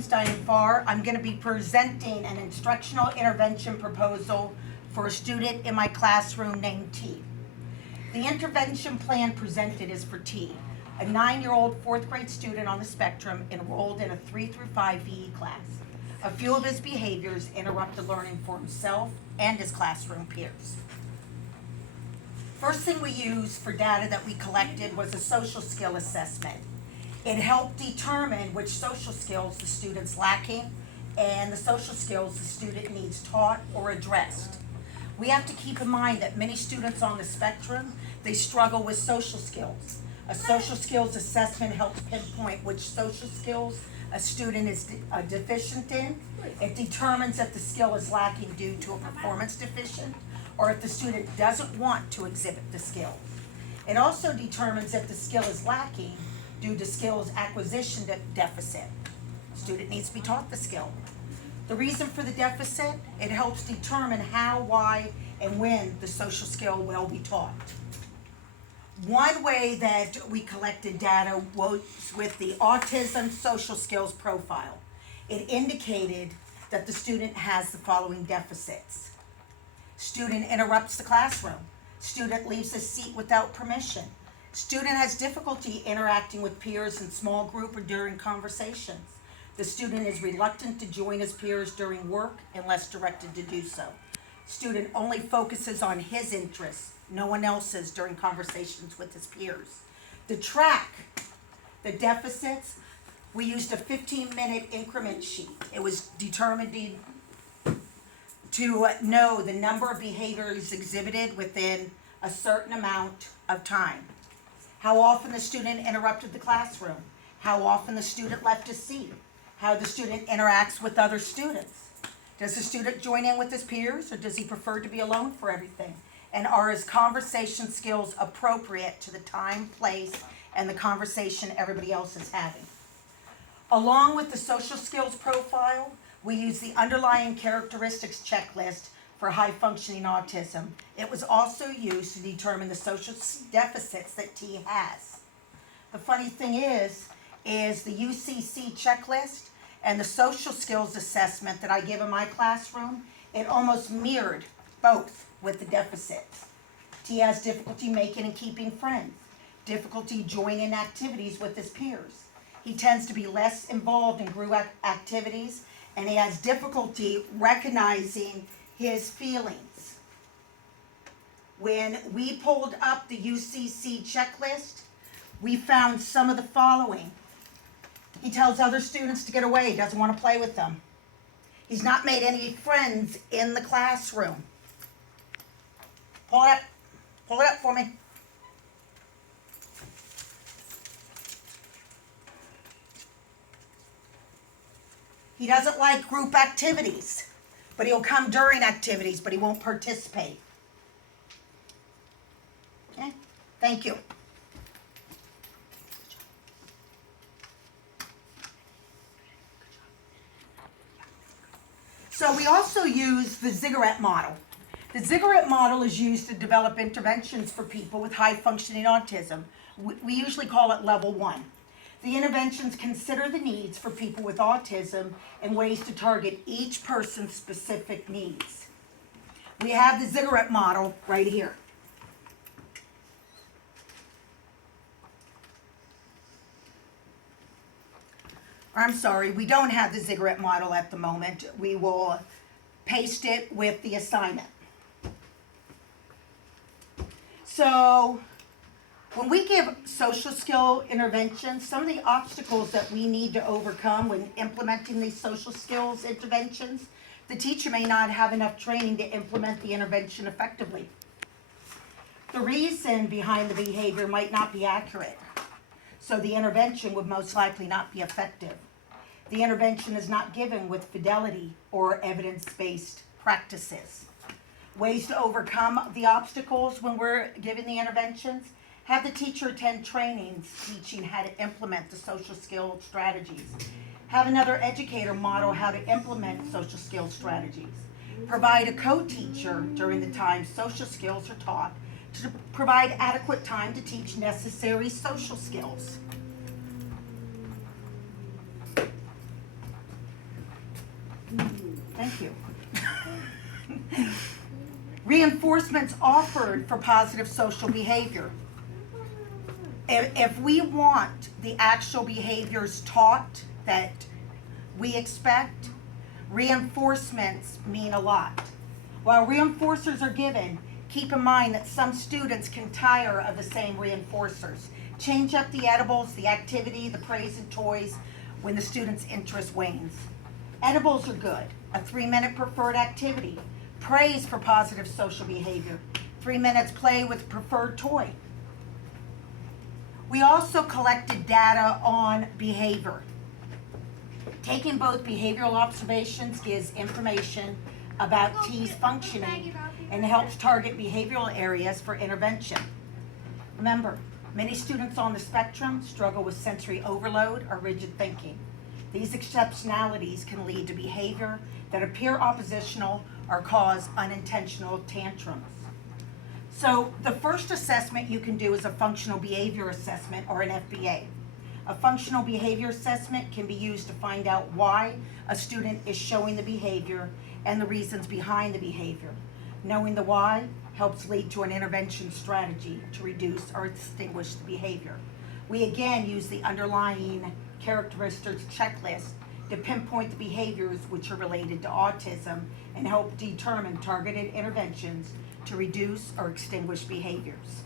name's Diane Farr. I'm going to be presenting an instructional intervention proposal for a student in my classroom named T. The intervention plan presented is for T, a 9-year-old 4th grade student on the spectrum enrolled in a 3 through 5 VE class. A few of his behaviors interrupted learning for himself and his classroom peers. First thing we used for data that we collected was a social skill assessment. It helped determine which social skills the student's lacking and the social skills the student needs taught or addressed. We have to keep in mind that many students on the spectrum, they struggle with social skills. A social skills assessment helps pinpoint which social skills a student is deficient in. It determines if the skill is lacking due to a performance deficient or if the student doesn't want to exhibit the skill. It also determines if the skill is lacking due to skills acquisition deficit. Student needs to be taught the skill. The reason for the deficit, it helps determine how, why, and when the social skill will be taught. One way that we collected data was with the autism social skills profile. It indicated that the student has the following deficits. Student interrupts the classroom. Student leaves his seat without permission. Student has difficulty interacting with peers in small group or during conversations. The student is reluctant to join his peers during work unless directed to do so. Student only focuses on his interests, no one else's during conversations with his peers. To track the deficits, we used a 15-minute increment sheet. It was determined to know the number of behaviors exhibited within a certain amount of time. How often the student interrupted the classroom, how often the student left his seat, how the student interacts with other students. Does the student join in with his peers or does he prefer to be alone for everything? And are his conversation skills appropriate to the time, place, and the conversation everybody else is having? Along with the social skills profile, we use the underlying characteristics checklist for high-functioning autism. It was also used to determine the social deficits that T has. The funny thing is the UCC checklist and the social skills assessment that I give in my classroom, it almost mirrored both with the deficits. T has difficulty making and keeping friends, difficulty joining activities with his peers. He tends to be less involved in group activities, and he has difficulty recognizing his feelings. When we pulled up the UCC checklist, we found some of the following. He tells other students to get away, doesn't want to play with them. He's not made any friends in the classroom. Pull it up for me. He doesn't like group activities, but he'll come during activities, but he won't participate. Okay, thank you. So we also use the Ziggurat model. The Ziggurat model is used to develop interventions for people with high-functioning autism. We usually call it level 1. The interventions consider the needs for people with autism and ways to target each person's specific needs. We have the Ziggurat model right here. I'm sorry, we don't have the Ziggurat model at the moment. We will paste it with the assignment. So, when we give social skill interventions, some of the obstacles that we need to overcome when implementing these social skills interventions, the teacher may not have enough training to implement the intervention effectively. The reason behind the behavior might not be accurate, so the intervention would most likely not be effective. The intervention is not given with fidelity or evidence-based practices. Ways to overcome the obstacles when we're giving the interventions: have the teacher attend trainings teaching how to implement the social skill strategies. Have another educator model how to implement social skill strategies. Provide a co-teacher during the time social skills are taught to provide adequate time to teach necessary social skills. Thank you. Reinforcements offered for positive social behavior. If we want the actual behaviors taught that we expect, reinforcements mean a lot. While reinforcers are given, keep in mind that some students can tire of the same reinforcers. Change up the edibles, the activity, the praise and toys when the student's interest wanes. Edibles are good. A 3-minute preferred activity. Praise for positive social behavior. 3 minutes play with preferred toy. We also collected data on behavior. Taking both behavioral observations gives information about T's functioning and helps target behavioral areas for intervention. Remember, many students on the spectrum struggle with sensory overload or rigid thinking. These exceptionalities can lead to behavior that appear oppositional or cause unintentional tantrums. So the first assessment you can do is a functional behavior assessment, or an FBA. A functional behavior assessment can be used to find out why a student is showing the behavior and the reasons behind the behavior. Knowing the why helps lead to an intervention strategy to reduce or extinguish the behavior. We again use the underlying characteristics checklist to pinpoint the behaviors which are related to autism and help determine targeted interventions to reduce or extinguish behaviors.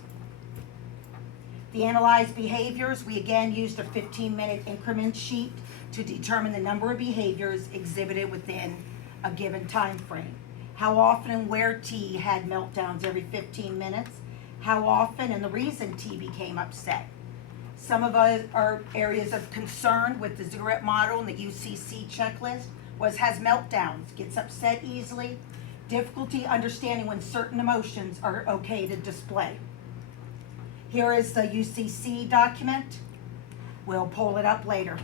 The analyzed behaviors, we again used a 15-minute increment sheet to determine the number of behaviors exhibited within a given time frame. How often and where T had meltdowns every 15 minutes, how often and the reason T became upset. Some of our areas of concern with the Zurich model and the UCC checklist was has meltdowns, gets upset easily, difficulty understanding when certain emotions are okay to display. Here is the UCC document. We'll pull it up later.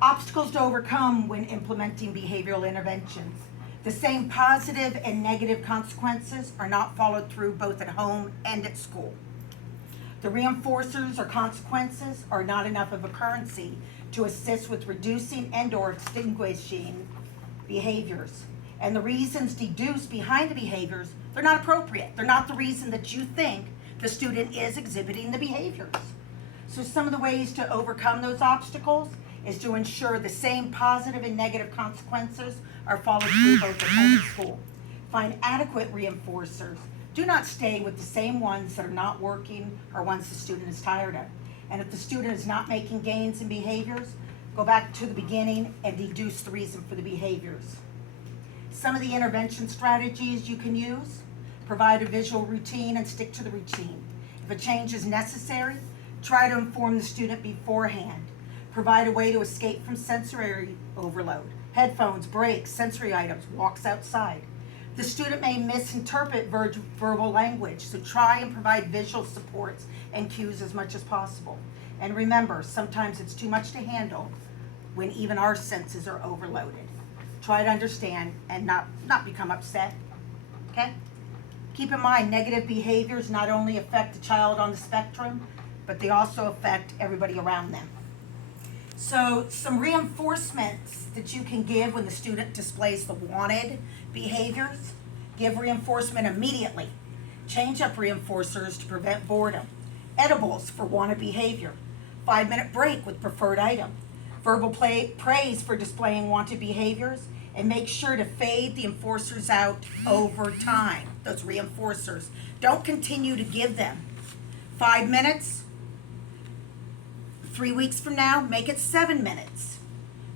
Obstacles to overcome when implementing behavioral interventions. The same positive and negative consequences are not followed through both at home and at school. The reinforcers or consequences are not enough of a currency to assist with reducing and or extinguishing behaviors. And the reasons deduced behind the behaviors, they're not appropriate. They're not the reason that you think the student is exhibiting the behaviors. So some of the ways to overcome those obstacles is to ensure the same positive and negative consequences are followed through both at home and school. Find adequate reinforcers. Do not stay with the same ones that are not working or ones the student is tired of. And if the student is not making gains in behaviors, go back to the beginning and deduce the reason for the behaviors. Some of the intervention strategies you can use: provide a visual routine and stick to the routine. If a change is necessary, try to inform the student beforehand. Provide a way to escape from sensory overload. Headphones, breaks, sensory items, walks outside. The student may misinterpret verbal language, so try and provide visual supports and cues as much as possible. And remember, sometimes it's too much to handle when even our senses are overloaded. Try to understand and not become upset, okay? Keep in mind, negative behaviors not only affect the child on the spectrum, but they also affect everybody around them. So some reinforcements that you can give when the student displays the wanted behaviors: give reinforcement immediately. Change up reinforcers to prevent boredom. Edibles for wanted behavior. 5-minute break with preferred item. Verbal praise for displaying wanted behaviors, and make sure to fade the enforcers out over time, those reinforcers. Don't continue to give them. 5 minutes. 3 weeks from now, make it 7 minutes.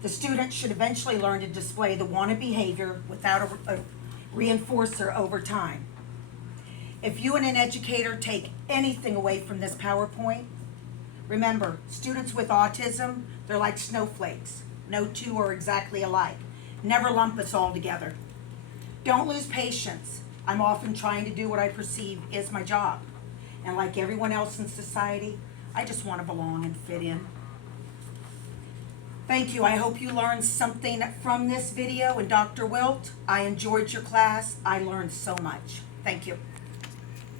The student should eventually learn to display the wanted behavior without a reinforcer over time. If you and an educator take anything away from this PowerPoint, remember, students with autism, they're like snowflakes. No two are exactly alike. Never lump us all together. Don't lose patience. I'm often trying to do what I perceive is my job. And like everyone else in society, I just want to belong and fit in. Thank you. I hope you learned something from this video. And Dr. Wilt, I enjoyed your class. I learned so much. Thank you.